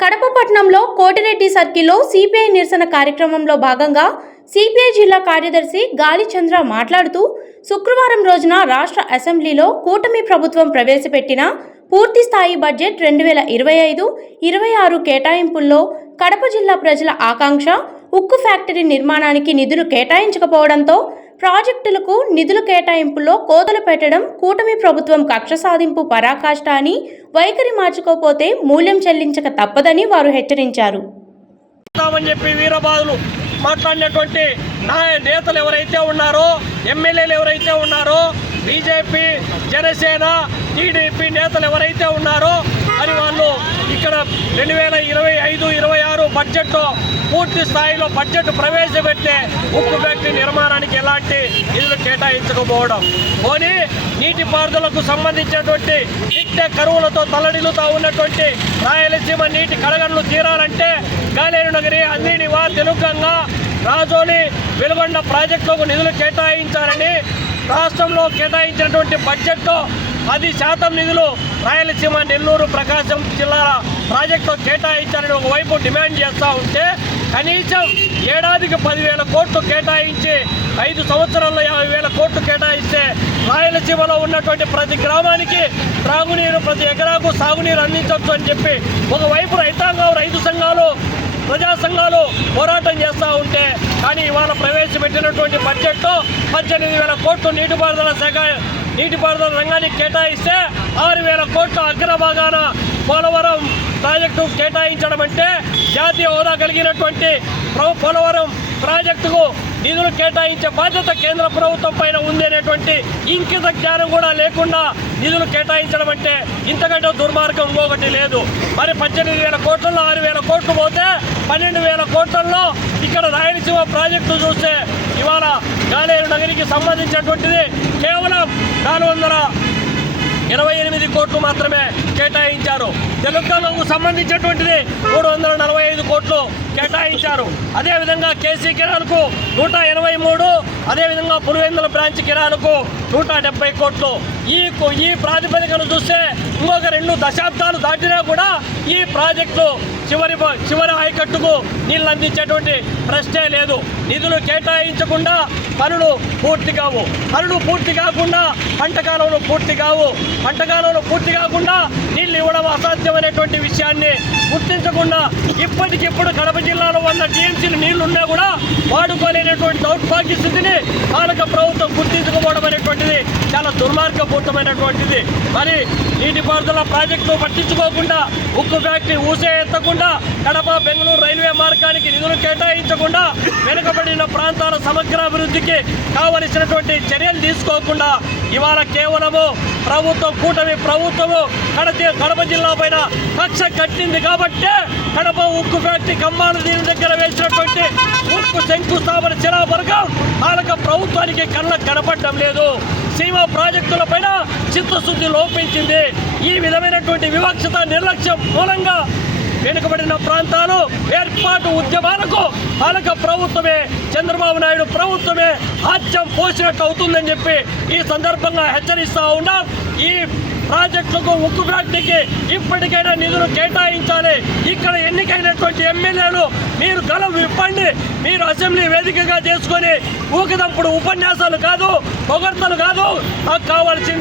కడప పట్టణంలో కోటిరెడ్డి సర్కిల్లో సిపిఐ నిరసన కార్యక్రమంలో భాగంగా సిపిఐ జిల్లా కార్యదర్శి గాలి చంద్ర మాట్లాడుతూ శుక్రవారం రోజున రాష్ట్ర అసెంబ్లీలో కూటమి ప్రభుత్వం ప్రవేశపెట్టిన పూర్తి స్థాయి బడ్జెట్ 2025-26 కేటాయింపుల్లో కడప జిల్లా ప్రజల ఆకాంక్ష ఉక్కు ఫ్యాక్టరీ నిర్మాణానికి నిధులు కేటాయించకపోవడంతో ప్రాజెక్టులకు నిధుల కేటాయింపుల్లో కోతలు పెట్టడం కూటమి ప్రభుత్వం కక్ష సాధింపు పరాకాష్ట అని వైఖరి మార్చుకోకపోతే మూల్యం చెల్లించక తప్పదని వారు హెచ్చరించారు. మాట్లాడినటువంటి నేతలు ఎవరైతే ఉన్నారో, ఎమ్మెల్యేలు ఎవరైతే ఉన్నారో, బీజేపీ, జనసేన, టీడీపీ నేతలు ఎవరైతే ఉన్నారో అని వాళ్ళు ఇక్కడ 2025-26 బడ్జెట్ పూర్తి స్థాయిలో బడ్జెట్ ప్రవేశపెట్టే ఉక్కు ఫ్యాక్టరీ నిర్మాణానికి ఎలాంటి నిధులు కేటాయించకపోవడం, పోనీ నీటిపారుదలకు సంబంధించినటువంటి నిత్య కరువులతో తల్లడిల్లుతా ఉన్నటువంటి రాయలసీమ నీటి కడగండ్లు తీరాలంటే గాలేరు నగరి, అందినివా, తెలుగంగా, రాజోలి, వెలుగొండ ప్రాజెక్టులకు నిధులు కేటాయించాలని రాష్ట్రంలో కేటాయించినటువంటి బడ్జెట్లో 10% నిధులు రాయలసీమ, నెల్లూరు, ప్రకాశం జిల్లాల ప్రాజెక్టు కేటాయించాలని ఒకవైపు డిమాండ్ చేస్తూ ఉంటే కనీసం ఏడాదికి 10,000 కోట్లు కేటాయించి 5 సంవత్సరాల్లో 50,000 కోట్లు కేటాయిస్తే రాయలసీమలో ఉన్నటువంటి ప్రతి గ్రామానికి త్రాగునీరు, ప్రతి ఎకరాకు సాగునీరు అందించవచ్చు అని చెప్పి ఒకవైపు రైతాంగం, రైతు సంఘాలు, ప్రజా సంఘాలు పోరాటం చేస్తూ ఉంటే కానీ ఇవాళ ప్రవేశపెట్టినటువంటి బడ్జెట్లో 18,000 కోట్లు నీటిపారుదల రంగానికి కేటాయిస్తే 6,000 కోట్ల అగ్రభాగాన పోలవరం ప్రాజెక్టు కేటాయించడం అంటే జాతీయ హోదా కలిగినటువంటి పోలవరం ప్రాజెక్టుకు నిధులు కేటాయించే బాధ్యత కేంద్ర ప్రభుత్వం పైన ఉంది అనేటువంటి ఇంకిత జ్ఞానం కూడా లేకుండా నిధులు కేటాయించడం అంటే ఇంతకంటే దుర్మార్గం ఇంకొకటి లేదు. మరి 18,000 కోట్లలో 6,000 కోట్లు పోతే 12,000 కోట్లలో ఇక్కడ రాయలసీమ ప్రాజెక్టు చూస్తే ఇవాళ గాలేరు నగరికి సంబంధించినటువంటిది కేవలం 428 కోట్లు మాత్రమే కేటాయించారు. తెలంగాణకు సంబంధించినటువంటిది 345 కోట్లు కేటాయించారు. అదేవిధంగా కేసీ కిరాలకు 183, అదేవిధంగా పులివెందుల బ్రాంచ్ కిరాలకు 170 కోట్లు. ఈ ప్రాతిపదికను చూస్తే ఇంకొక 2 దశాబ్దాలు దాటినా కూడా ఈ ప్రాజెక్టు చివరి ఆయకట్టుకు నీళ్ళు అందించేటువంటి ప్రశ్నే లేదు. నిధులు కేటాయించకుండా పనులు పూర్తి కావు. పనులు పూర్తి కాకుండా పంటకాలంలో పూర్తి కావు. పంటకాలంలో పూర్తి కాకుండా నీళ్ళు ఇవ్వడం అసాధ్యమైనటువంటి విషయాన్ని గుర్తించకుండా ఇప్పటికిప్పుడు కడప జిల్లాలో ఉన్న టీఎంసీలు నీళ్లు ఉన్నా కూడా వాడుకోలేనటువంటి దౌర్భాగ్య స్థితిని పాలక ప్రభుత్వం గుర్తించుకోవడం అనేటువంటిది చాలా దుర్మార్గపూరితమైనటువంటిది. మరి నీటిపారుదల ప్రాజెక్టు పట్టించుకోకుండా, ఉక్కు ఫ్యాక్టరీ ఊసే ఎత్తకుండా, కడప బెంగళూరు రైల్వే మార్గానికి నిధులు కేటాయించకుండా, వెనుకబడిన ప్రాంతాల సమగ్ర అభివృద్ధికి కావలసినటువంటి చర్యలు తీసుకోకుండా ఇవాళ కేవలము కూటమి ప్రభుత్వము కడప జిల్లా పైన కక్ష కట్టింది కాబట్టే కడప ఉక్కు ఫ్యాక్టరీ కమ్మాల దీని దగ్గర వేసినటువంటి ఉక్కు శంకుస్థాపన శిలాఫలకం పాలక ప్రభుత్వానికి కళ్ళకు కనపడడం లేదు. సీమ ప్రాజెక్టుల పైన చిత్తశుద్ధి లోపించింది. ఈ విధమైనటువంటి వివక్షత, నిర్లక్ష్యం మూలంగా వెనుకబడిన ప్రాంతాలు ఏర్పాటు ఉద్యమాలకు పాలక ప్రభుత్వమే, చంద్రబాబు నాయుడు ప్రభుత్వమే ఆజ్యం పోసినట్టు అవుతుందని చెప్పి ఈ సందర్భంగా హెచ్చరిస్తూ ఉన్నాం. ఈ ప్రాజెక్టులకు, ఉక్కు ఫ్యాక్టరీకి ఇప్పటికైనా నిధులు కేటాయించాలి. ఇక్కడ ఎన్నికైనటువంటి ఎమ్మెల్యేలు మీరు గలం విప్పండి. మీరు అసెంబ్లీ వేదికగా చేసుకొని ఊకదంపుడు ఉపన్యాసాలు కాదు, పొగడ్తలు కాదు, మాకు కావాల్సింది